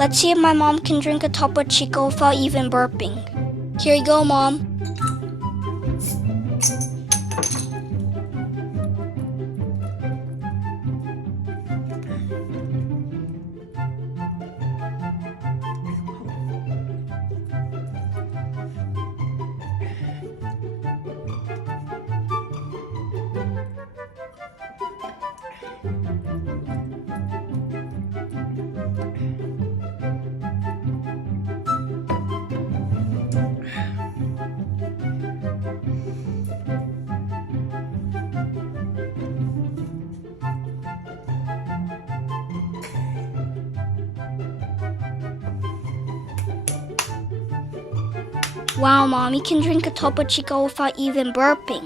Let's see if my mom can drink a Topo Chico without even burping. Here you go, Mom. Wow, Mom, you can drink a Topo Chico without even burping.